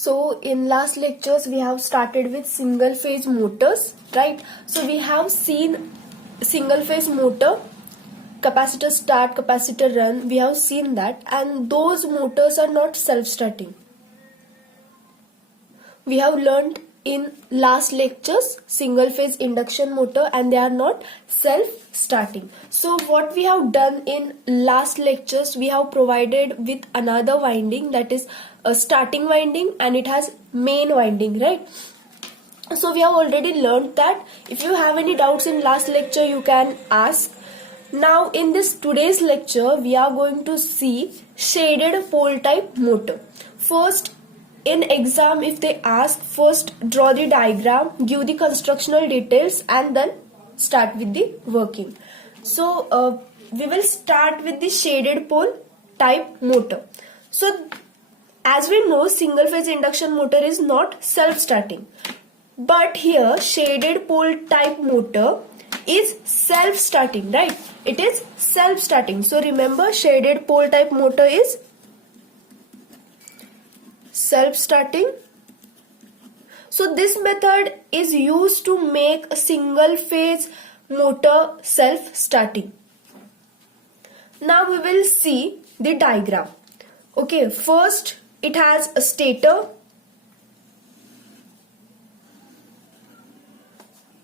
So in last lectures we have started with single phase motors, right? So we have seen single phase motor, capacitor start, capacitor run. We have seen that, and those motors are not self-starting. We have learned in last lectures single phase induction motor, and they are not self-starting. So what we have done in last lectures, we have provided with another winding, that is a starting winding, and it has main winding, right? So we have already learned that. If you have any doubts in last lecture, you can ask. Now in this today's lecture, we are going to see shaded pole type motor. First, in exam, if they ask, first draw the diagram, give the constructional details, and then start with the working. So we will start with the shaded pole type motor. So as we know, single phase induction motor is not self-starting, but here shaded pole type motor is self-starting, right? It is self-starting. So remember, shaded pole type motor is self-starting. So this method is used to make a single phase motor self-starting. Now we will see the diagram. Okay, first it has a stator.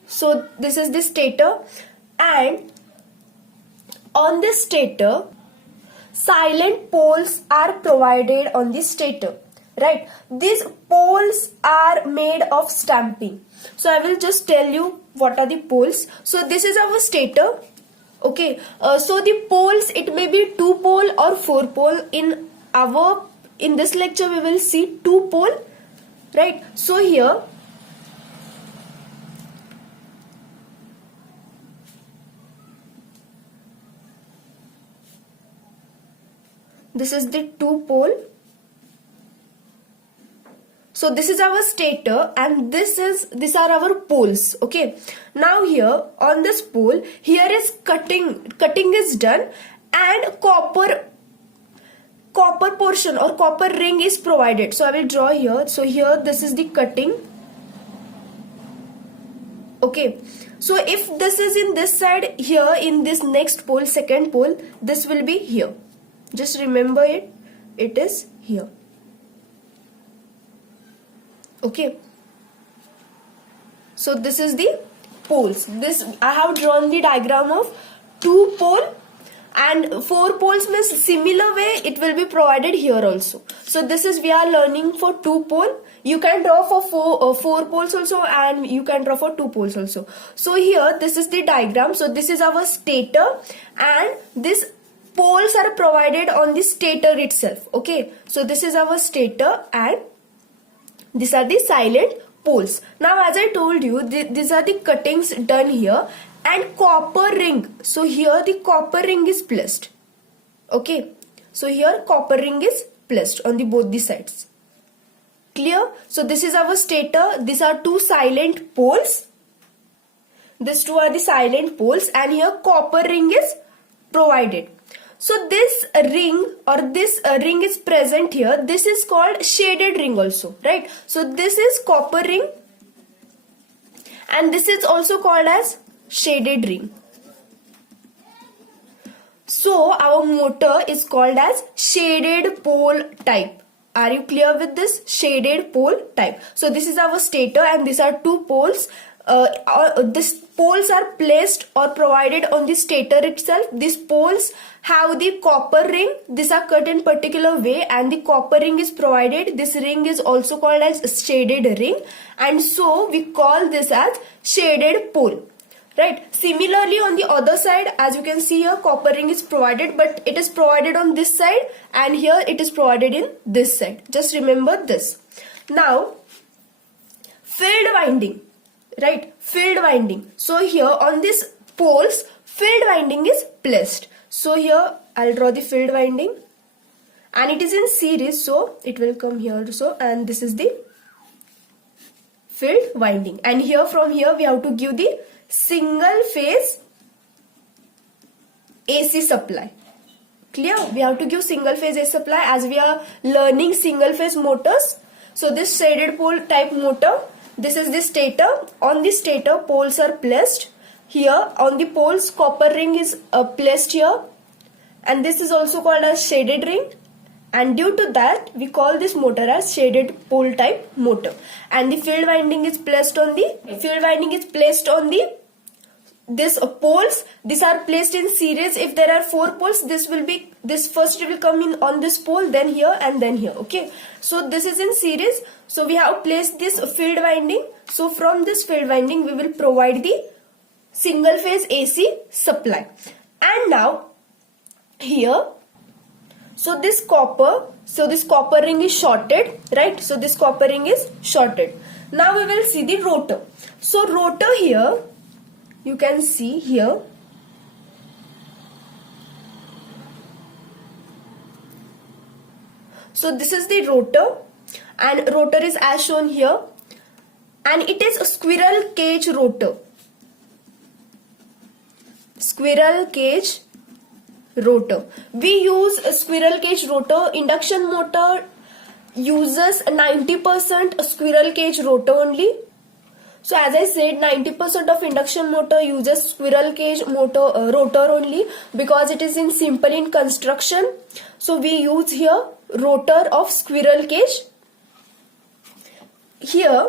So this is the stator, and on this stator silent poles are provided on the stator, right? These poles are made of stamping. So I will just tell you what are the poles. So this is our stator. Okay, so the poles, it may be 2 pole or 4 pole. In this lecture we will see 2 pole, right? So here this is the 2 pole. So this is our stator, and these are our poles. Okay, now here on this pole, here is cutting is done, and copper portion or copper ring is provided. So I will draw here. So here this is the cutting. Okay, so if this is in this side, here in this next pole, second pole, this will be here. Just remember it is here. Okay, so this is the poles. This I have drawn the diagram of 2 pole, and 4 poles means similar way it will be provided here also. So this is, we are learning for 2 pole. You can draw for 4 poles also, and you can draw for 2 poles also. So here this is the diagram. So this is our stator, and this poles are provided on the stator itself. Okay, so this is our stator, and these are the silent poles. Now as I told you, these are the cuttings done here, and copper ring. So here the copper ring is placed. Okay, so here copper ring is placed on the both the sides. Clear? So this is our stator. These are 2 silent poles. These 2 are the silent poles, and here copper ring is provided. So this ring or this ring is present here. This is called shaded ring also, right? So this is copper ring, and this is also called as shaded ring. So our motor is called as shaded pole type. Are you clear with this? Shaded pole type. So this is our stator, and these are 2 poles. These poles are placed or provided on the stator itself. These poles have the copper ring. These are cut in particular way, and the copper ring is provided. This ring is also called as shaded ring, and so we call this as shaded pole, right? Similarly, on the other side, as you can see here, copper ring is provided, but it is provided on this side, and here it is provided in this side. Just remember this. Now, field winding. Right, field winding. So here on this poles, field winding is placed. So here I'll draw the field winding, and it is in series, so it will come here also, and this is the field winding. And here, from here, we have to give the single phase AC supply. Clear? We have to give single phase AC supply as we are learning single phase motors. So this shaded pole type motor, this is the stator. On the stator, poles are placed here. On the poles, copper ring is placed here, and this is also called as shaded ring. And due to that, we call this motor as shaded pole type motor. And the field winding is placed on the this poles. These are placed in series. If there are 4 poles, this first will come in on this pole, then here and then here. Okay, so this is in series. So we have placed this field winding. So from this field winding, we will provide the single phase AC supply. And now here, so this copper ring is shorted, right? So this copper ring is shorted. Now we will see the rotor. So rotor here, you can see here. So this is the rotor, and rotor is as shown here, and it is a squirrel cage rotor. Squirrel cage rotor. We use a squirrel cage rotor. Induction motor uses 90% squirrel cage rotor only. So as I said, 90% of induction motor uses squirrel cage motor rotor only, because it is simple in construction. So we use here rotor of squirrel cage. Here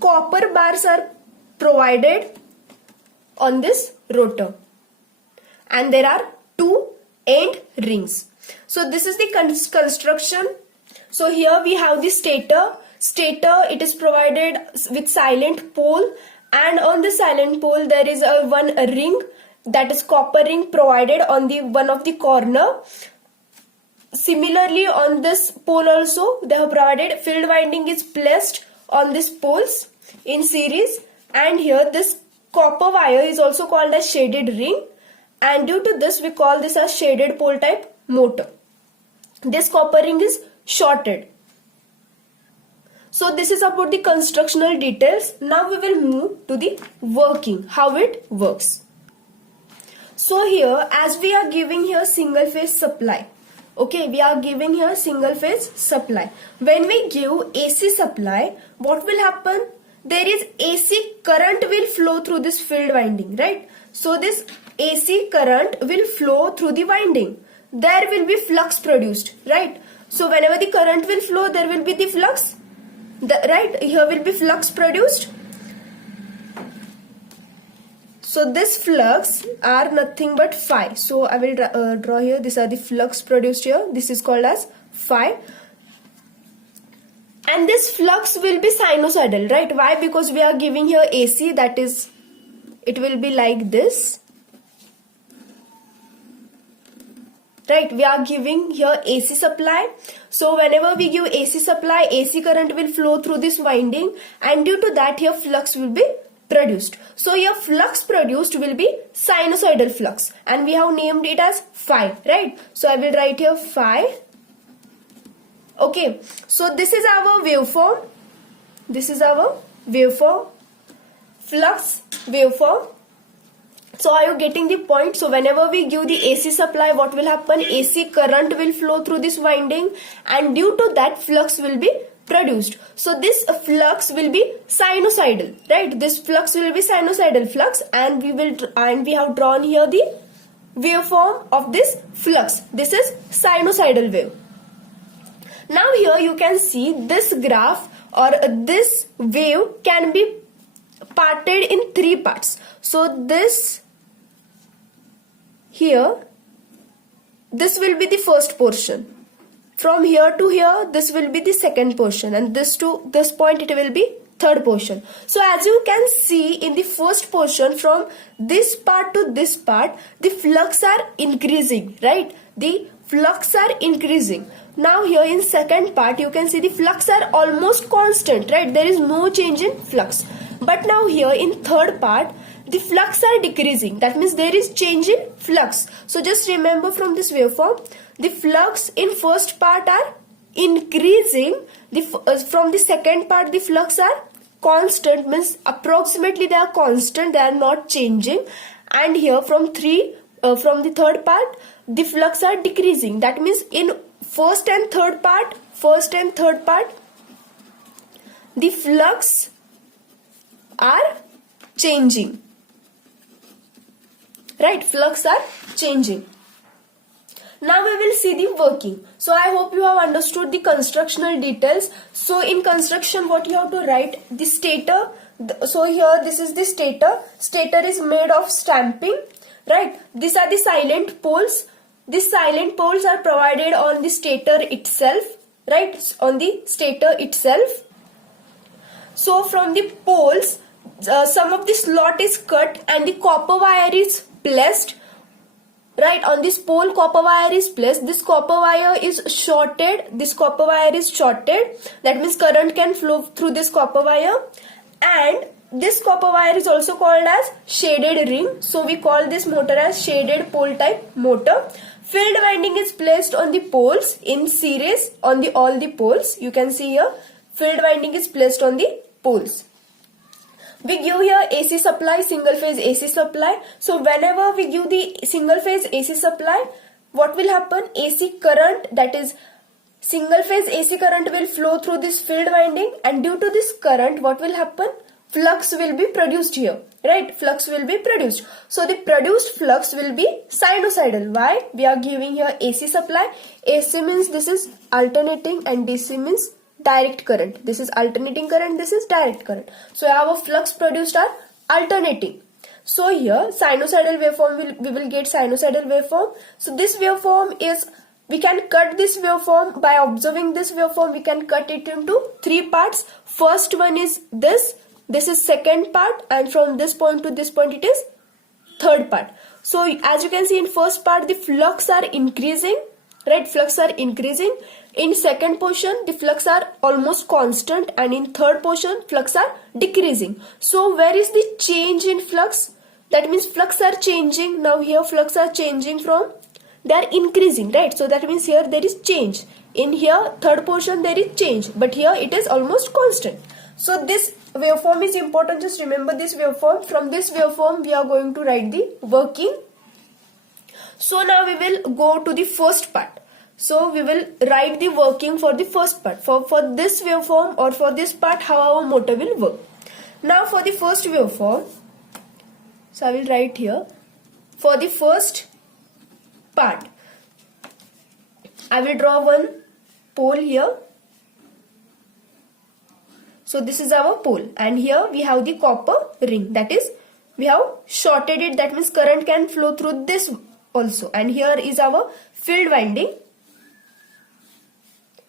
copper bars are provided on this rotor, and there are 2 end rings. So this is the construction. So here we have the stator. It is provided with silent pole, and on the silent pole there is one ring, that is copper ring, provided on the one of the corner. Similarly, on this pole also they have provided field winding is placed on these poles in series, and here this copper wire is also called as shaded ring, and due to this we call this as shaded pole type motor. This copper ring is shorted. So this is about the constructional details. Now we will move to the working, how it works. So here, as we are giving here single phase supply, okay, we are giving here single phase supply. When we give AC supply, what will happen? There is AC current will flow through this field winding, right? So this AC current will flow through the winding. There will be flux produced, right? So whenever the current will flow, there will be the flux, right? Here will be flux produced. So this flux are nothing but phi. So I will draw here. These are the flux produced here. This is called as phi. And this flux will be sinusoidal, right? Why? Because we are giving here AC, that is, it will be like this. Right? We are giving here AC supply. So whenever we give AC supply, AC current will flow through this winding, and due to that here flux will be produced. So here flux produced will be sinusoidal flux, and we have named it as phi, right? So I will write here phi. Okay, so this is our waveform. This is our waveform, flux waveform. So are you getting the point? So whenever we give the AC supply, what will happen? AC current will flow through this winding, and due to that flux will be produced. So this flux will be sinusoidal, right? This flux will be sinusoidal flux, and we have drawn here the waveform of this flux. This is sinusoidal wave. Now here you can see this graph or this wave can be parted in 3 parts. So this here, this will be the first portion. From here to here, this will be the second portion, and this to this point it will be third portion. So as you can see in the first portion, from this part to this part, the flux are increasing, right? The flux are increasing. Now here in second part, you can see the flux are almost constant, right? There is no change in flux. But now here in third part, the flux are decreasing. That means there is change in flux. So just remember from this waveform, the flux in first part are increasing. From the second part, the flux are constant, means approximately they are constant, they are not changing. And here from 3 from the third part, the flux are decreasing. That means in first and third part, the flux are changing. Right, flux are changing. Now we will see the working. So I hope you have understood the constructional details. So in construction, what you have to write, the stator. So here this is the stator. Stator is made of stamping. Right, these are the silent poles. These silent poles are provided on the stator itself. Right, on the stator itself. So from the poles, some of the slot is cut and the copper wire is placed. Right, on this pole copper wire is placed. This copper wire is shorted. That means current can flow through this copper wire. And this copper wire is also called as shaded ring. So we call this motor as shaded pole type motor. Field winding is placed on the poles in series on the all the poles. You can see here field winding is placed on the poles. We give here AC supply, single phase AC supply. So whenever we give the single phase AC supply, what will happen? AC current, that is single phase AC current, will flow through this field winding, and due to this current, what will happen? Flux will be produced here. Right? Flux will be produced. So the produced flux will be sinusoidal. Why? We are giving here AC supply. AC means this is alternating and DC means direct current. This is alternating current, this is direct current. So our flux produced are alternating. So here sinusoidal waveform, we will get sinusoidal waveform. So this waveform is, we can cut this waveform by observing this waveform. We can cut it into three parts. First one is this is second part, and from this point to this point it is third part. So as you can see, in first part the flux are increasing. Right, flux are increasing. In second portion, the flux are almost constant, and in third portion, flux are decreasing. So where is the change in flux? That means flux are changing. Now here flux are changing from, they are increasing, right? So that means here there is change. In here third portion there is change, but here it is almost constant. So this waveform is important. Just remember this waveform. From this waveform we are going to write the working. So now we will go to the first part. So we will write the working for the first part. For this waveform or for this part, how our motor will work. Now for the first waveform, so I will write here. For the first part, I will draw one pole here. So this is our pole, and here we have the copper ring. That is, we have shorted it. That means current can flow through this also. And here is our field winding.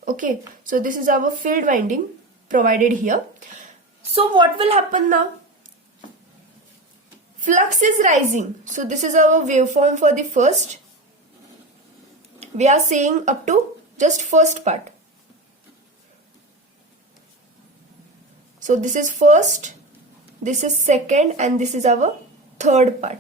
Okay, so this is our field winding provided here. So what will happen now? Flux is rising. So this is our waveform for the first. We are saying up to just first part. So this is first, this is second, and this is our third part.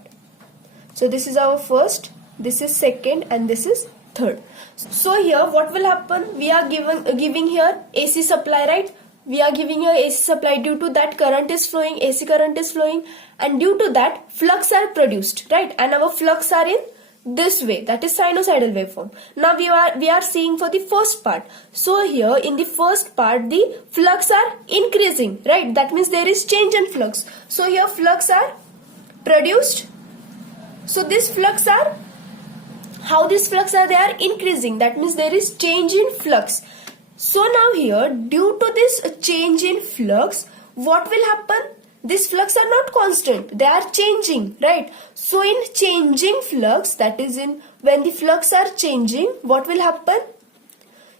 So this is our first, this is second, and this is third. So here what will happen? We are giving here AC supply, right? We are giving here AC supply. Due to that current is flowing, AC current is flowing, and due to that flux are produced, right? And our flux are in this way, that is sinusoidal waveform. Now we are seeing for the first part. So here in the first part the flux are increasing, right? That means there is change in flux. So here flux are produced. So this flux are, how this flux are, they are increasing. That means there is change in flux. So now here, due to this change in flux, what will happen? These flux are not constant, they are changing, right? So in changing flux, that is in when the flux are changing, what will happen?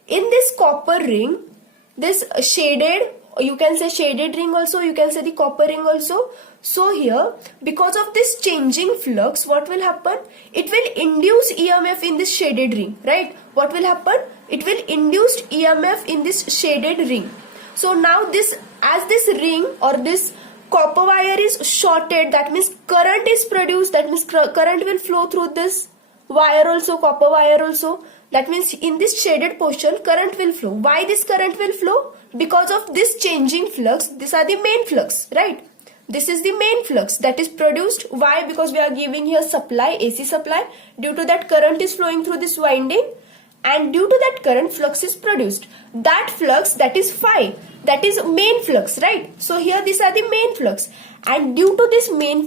In this copper ring, this shaded, you can say shaded ring also, you can say the copper ring also. So here, because of this changing flux, what will happen? It will induce EMF in this shaded ring, right? What will happen? It will induce EMF in this shaded ring. So now this, as this ring or this copper wire is shorted, that means current is produced, that means current will flow through this wire also, copper wire also. That means in this shaded portion, current will flow. Why this current will flow? Because of this changing flux. These are the main flux, right? This is the main flux that is produced. Why? Because we are giving here supply, AC supply. Due to that, current is flowing through this winding, and due to that current, flux is produced. That flux, that is phi, that is main flux, right? So here these are the main flux, and due to this main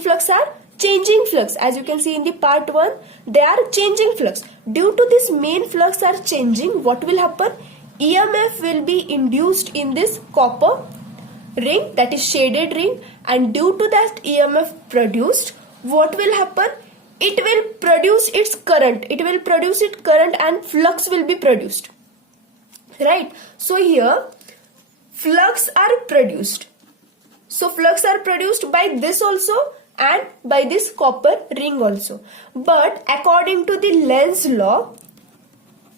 flux are changing flux. As you can see in the part 1, they are changing flux. Due to this main flux are changing, what will happen? EMF will be induced in this copper ring, that is shaded ring, and due to that EMF produced, what will happen? It will produce its current. It will produce its current and flux will be produced. Right? So here flux are produced. So flux are produced by this also and by this copper ring also. But according to the Lenz law,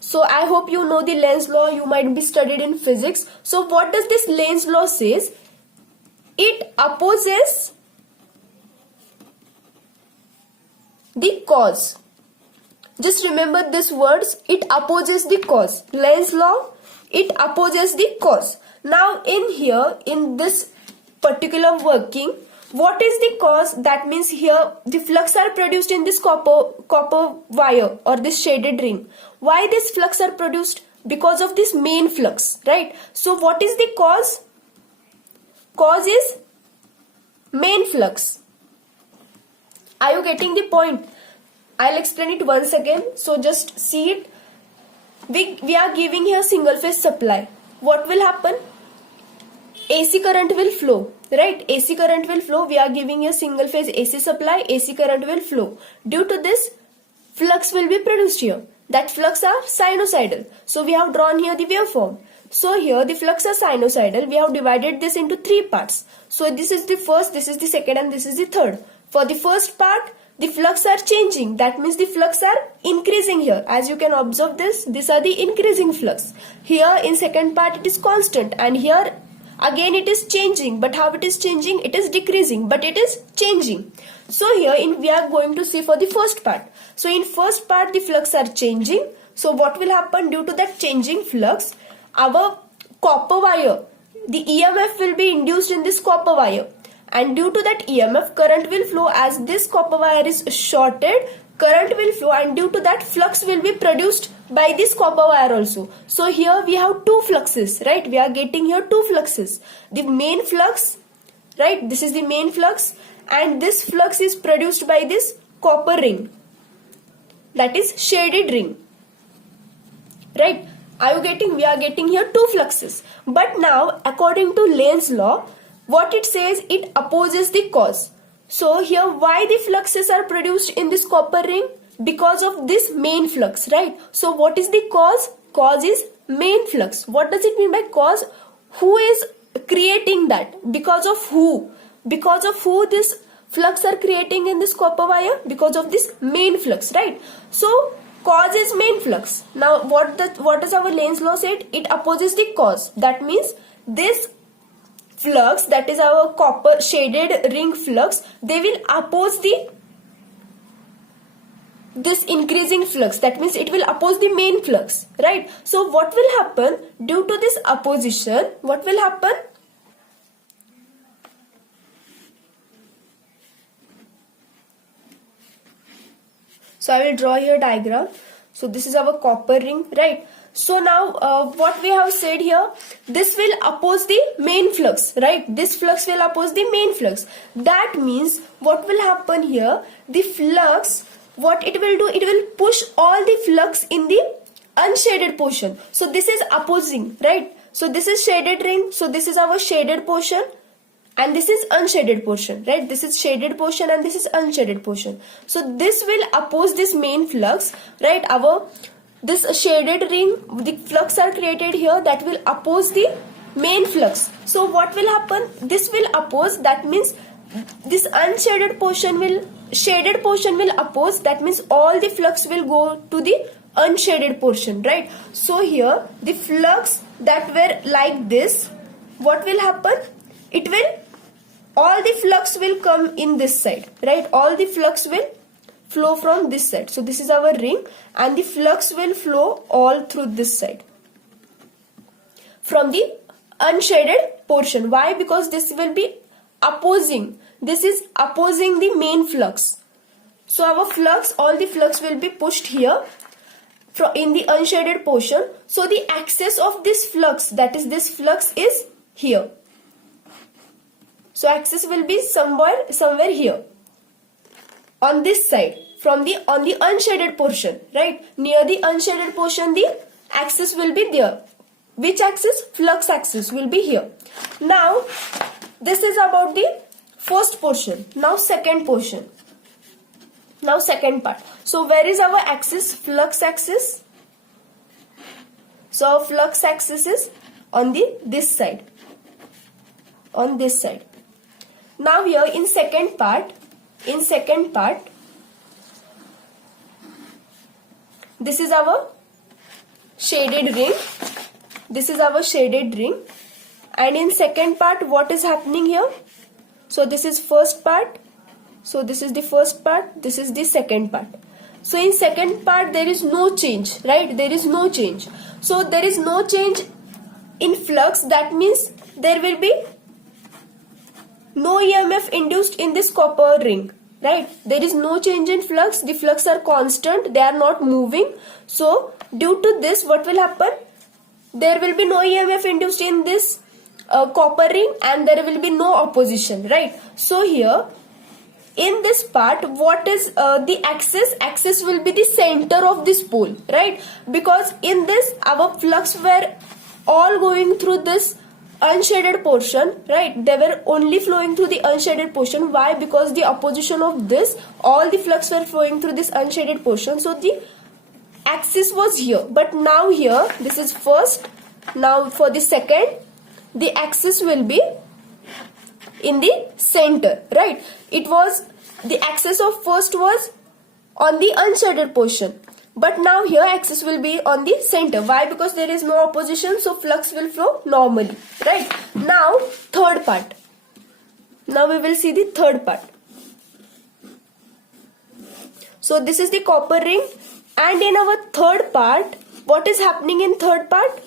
so I hope you know the Lenz law, you might be studied in physics. So what does this Lenz law says? It opposes the cause. Just remember these words, it opposes the cause. Lenz law, it opposes the cause. Now in here, in this particular working, what is the cause? That means here the flux are produced in this copper wire or this shaded ring. Why this flux are produced? Because of this main flux, right? So what is the cause? Cause is main flux. Are you getting the point? I'll explain it once again. So just see it. We are giving here single phase supply. What will happen? AC current will flow, right? AC current will flow. We are giving a single phase AC supply. AC current will flow. Due to this, flux will be produced here. That flux are sinusoidal. So we have drawn here the waveform. So here the flux are sinusoidal. We have divided this into 3 parts. So this is the first, this is the second, and this is the third. For the first part, the flux are changing. That means the flux are increasing here. As you can observe this, these are the increasing flux. Here in second part it is constant, and here again it is changing. But how it is changing? It is decreasing, but it is changing. So here we are going to see for the first part. So in first part the flux are changing. So what will happen due to that changing flux? Our copper wire, the EMF will be induced in this copper wire. And due to that EMF, current will flow. As this copper wire is shorted, current will flow, and due to that flux will be produced by this copper wire also. So here we have 2 fluxes, right? We are getting here 2 fluxes. The main flux, right? This is the main flux, and this flux is produced by this copper ring, that is shaded ring, right? Are you getting? We are getting here 2 fluxes. But now according to Lenz law, what it says, it opposes the cause. So here why the fluxes are produced in this copper ring? Because of this main flux, right? So what is the cause? Cause is main flux. What does it mean by cause? Who is creating that? Because of who? Because of who this flux are creating in this copper wire? Because of this main flux, right? So cause is main flux. Now what does our Lenz law said? It opposes the cause. That means this flux, that is our copper shaded ring flux, they will oppose this increasing flux. That means it will oppose the main flux, right? So what will happen due to this opposition? What will happen? So I will draw here diagram. So this is our copper ring, right? So now what we have said here, this will oppose the main flux, right? This flux will oppose the main flux. That means what will happen here, the flux, what it will do, it will push all the flux in the unshaded portion. So this is opposing, right? So this is shaded ring. So this is our shaded portion, and this is unshaded portion, right? This is shaded portion and this is unshaded portion. So this will oppose this main flux, right? This shaded ring, the flux are created here that will oppose the main flux. So what will happen? This will oppose. That means this unshaded portion will, shaded portion will oppose. That means all the flux will go to the unshaded portion, right? So here the flux that were like this, what will happen? It will, all the flux will come in this side, right? All the flux will flow from this side. So this is our ring, and the flux will flow all through this side from the unshaded portion. Why? Because this will be opposing. This is opposing the main flux. So our flux, all the flux will be pushed here in the unshaded portion. So the axis of this flux, that is this flux, is here. So axis will be somewhere here on this side on the unshaded portion, right? Near the unshaded portion the axis will be there. Which axis? Flux axis will be here. Now this is about the first portion. Now second portion. Now second part. So where is our axis? Flux axis. So our flux axis is on this side. On this side. Now here in second part, this is our shaded ring. This is our shaded ring. And in second part, what is happening here? So this is first part. So this is the first part. This is the second part. So in second part, there is no change, right? There is no change. So there is no change in flux. That means there will be no EMF induced in this copper ring, right? There is no change in flux. The flux are constant. They are not moving. So due to this, what will happen? There will be no EMF induced in this copper ring, and there will be no opposition, right? So here in this part, what is the axis? Axis will be the center of this pole, right? Because in this, our flux were all going through this unshaded portion, right? They were only flowing through the unshaded portion. Why? Because the opposition of this, all the flux were flowing through this unshaded portion. So the axis was here. But now here, this is first. Now for the second, the axis will be in the center, right? It was, the axis of first was on the unshaded portion. But now here axis will be on the center. Why? Because there is no opposition, so flux will flow normally, right? Now third part. Now we will see the third part. So this is the copper ring, and in our third part, what is happening in third part?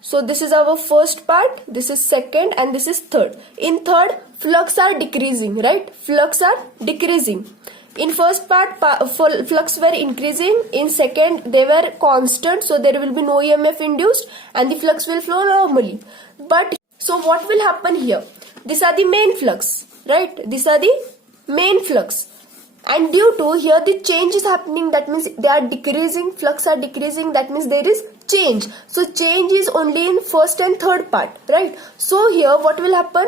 So this is our first part, this is second, and this is third. In third, flux are decreasing, right? Flux are decreasing. In first part, flux were increasing. In second, they were constant, so there will be no EMF induced, and the flux will flow normally. But so what will happen here? These are the main flux, right? These are the main flux. And due to here the change is happening, that means they are decreasing, flux are decreasing, that means there is change. So change is only in first and third part, right? So here what will happen?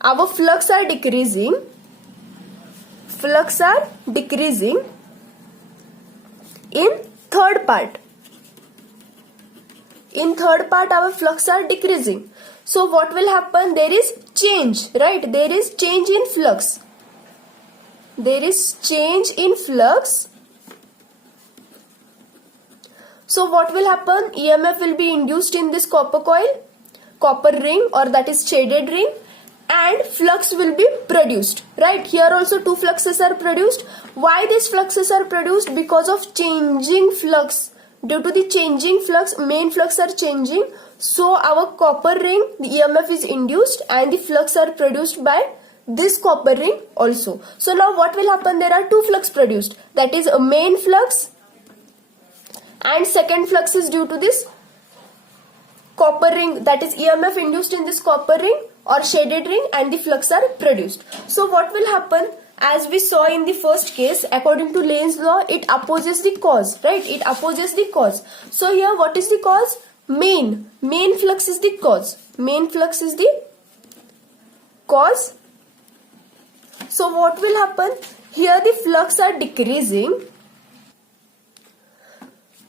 Our flux are decreasing. Flux are decreasing in third part. In third part, our flux are decreasing. So what will happen? There is change, right? There is change in flux. There is change in flux. So what will happen? EMF will be induced in this copper coil, copper ring, or that is shaded ring, and flux will be produced, right? Here also two fluxes are produced. Why these fluxes are produced? Because of changing flux. Due to the changing flux, main flux are changing. So our copper ring, the EMF is induced, and the flux are produced by this copper ring also. So now what will happen? There are two flux produced. That is a main flux, and second flux is due to this copper ring, that is EMF induced in this copper ring or shaded ring, and the flux are produced. So what will happen? As we saw in the first case, according to Lane's law, it opposes the cause, right? It opposes the cause. So here what is the cause? Main flux is the cause. Main flux is the cause. So what will happen? Here the flux are decreasing.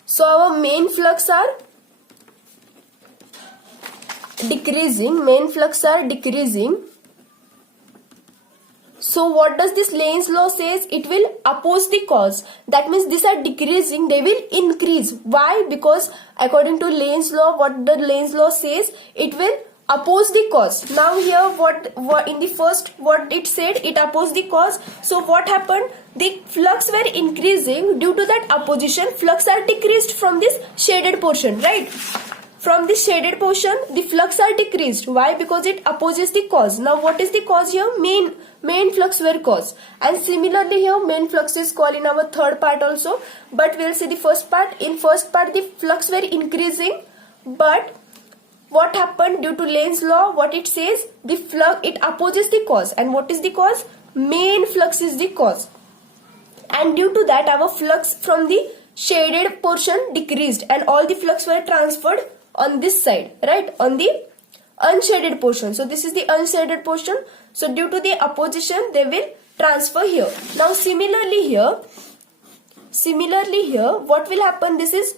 So our main flux are decreasing. Main flux are decreasing. So what does this Lane's law says? It will oppose the cause. That means these are decreasing, they will increase. Why? Because according to Lane's law, what the Lane's law says, it will oppose the cause. Now here what in the first what it said, it opposed the cause. So what happened? The flux were increasing. Due to that opposition, flux are decreased from this shaded portion, right? from the shaded portion, the flux are decreased. Why? Because it opposes the cause. Now what is the cause here? Main flux were cause. And similarly here, main flux is called in our third part also. But we'll see the first part. In first part, the flux were increasing. But what happened due to Lane's law? What it says? The flux, it opposes the cause. And what is the cause? Main flux is the cause. And due to that, our flux from the shaded portion decreased and all the flux were transferred on this side, right? On the unshaded portion. So this is the unshaded portion. So due to the opposition, they will transfer here. Now similarly here, what will happen? This is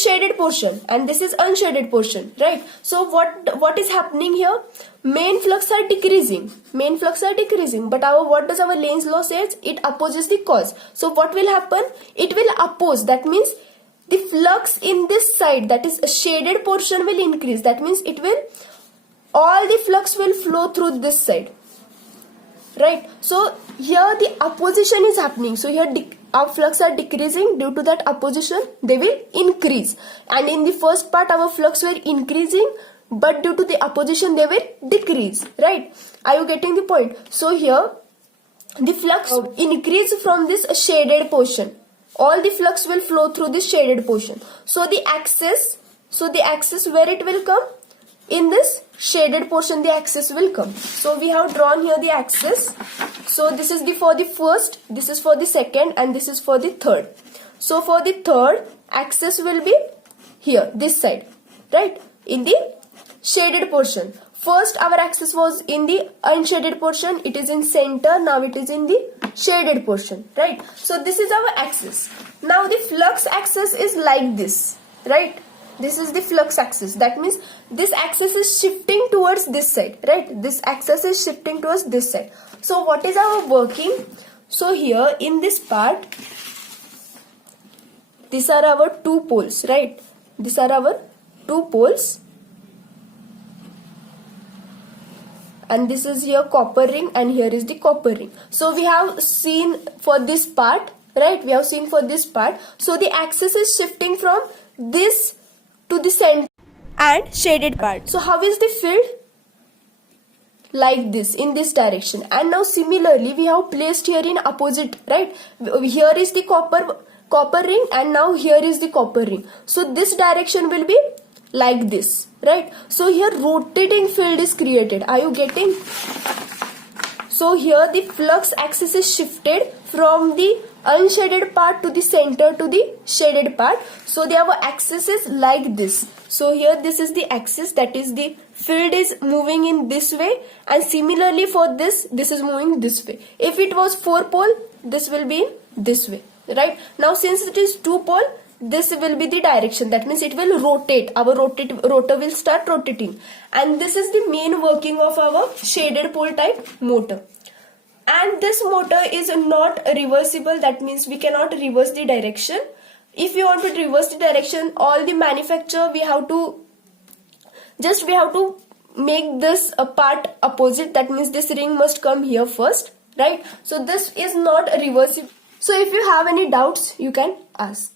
shaded portion and this is unshaded portion, right? So what is happening here? Main flux are decreasing. But what does our Lane's law says? It opposes the cause. So what will happen? It will oppose. That means the flux in this side, that is a shaded portion, will increase. That means all the flux will flow through this side, right? So here the opposition is happening. So here our flux are decreasing. Due to that opposition, they will increase. And in the first part, our flux were increasing, but due to the opposition, they will decrease, right? Are you getting the point? So here the flux increase from this shaded portion. All the flux will flow through this shaded portion. So the axis where it will come? In this shaded portion, the axis will come. So we have drawn here the axis. So this is for the first, this is for the second, and this is for the third. So for the third, axis will be here, this side, right? In the shaded portion. First our axis was in the unshaded portion. It is in center. Now it is in the shaded portion, right? So this is our axis. Now the flux axis is like this, right? This is the flux axis. That means this axis is shifting towards this side, right? This axis is shifting towards this side. So what is our working? So here in this part, these are our two poles, right? These are our two poles. And this is here copper ring and here is the copper ring. So we have seen for this part, right? We have seen for this part. So the axis is shifting from this to the center and shaded part. So how is the field? Like this, in this direction. And now similarly we have placed here in opposite, right? Here is the copper ring and now here is the copper ring. So this direction will be like this, right? So here rotating field is created. Are you getting? So here the flux axis is shifted from the unshaded part to the center to the shaded part. So our axis is like this. So here this is the axis, that is the field is moving in this way, and similarly for this is moving this way. If it was 4 pole, this will be this way, right? Now since it is 2 pole, this will be the direction. That means it will rotate. Our rotor will start rotating. And this is the main working of our shaded pole type motor. And this motor is not reversible. That means we cannot reverse the direction. If you want to reverse the direction, all the manufacturer, we have to make this a part opposite. That means this ring must come here first, right? So this is not reversible. So if you have any doubts, you can ask.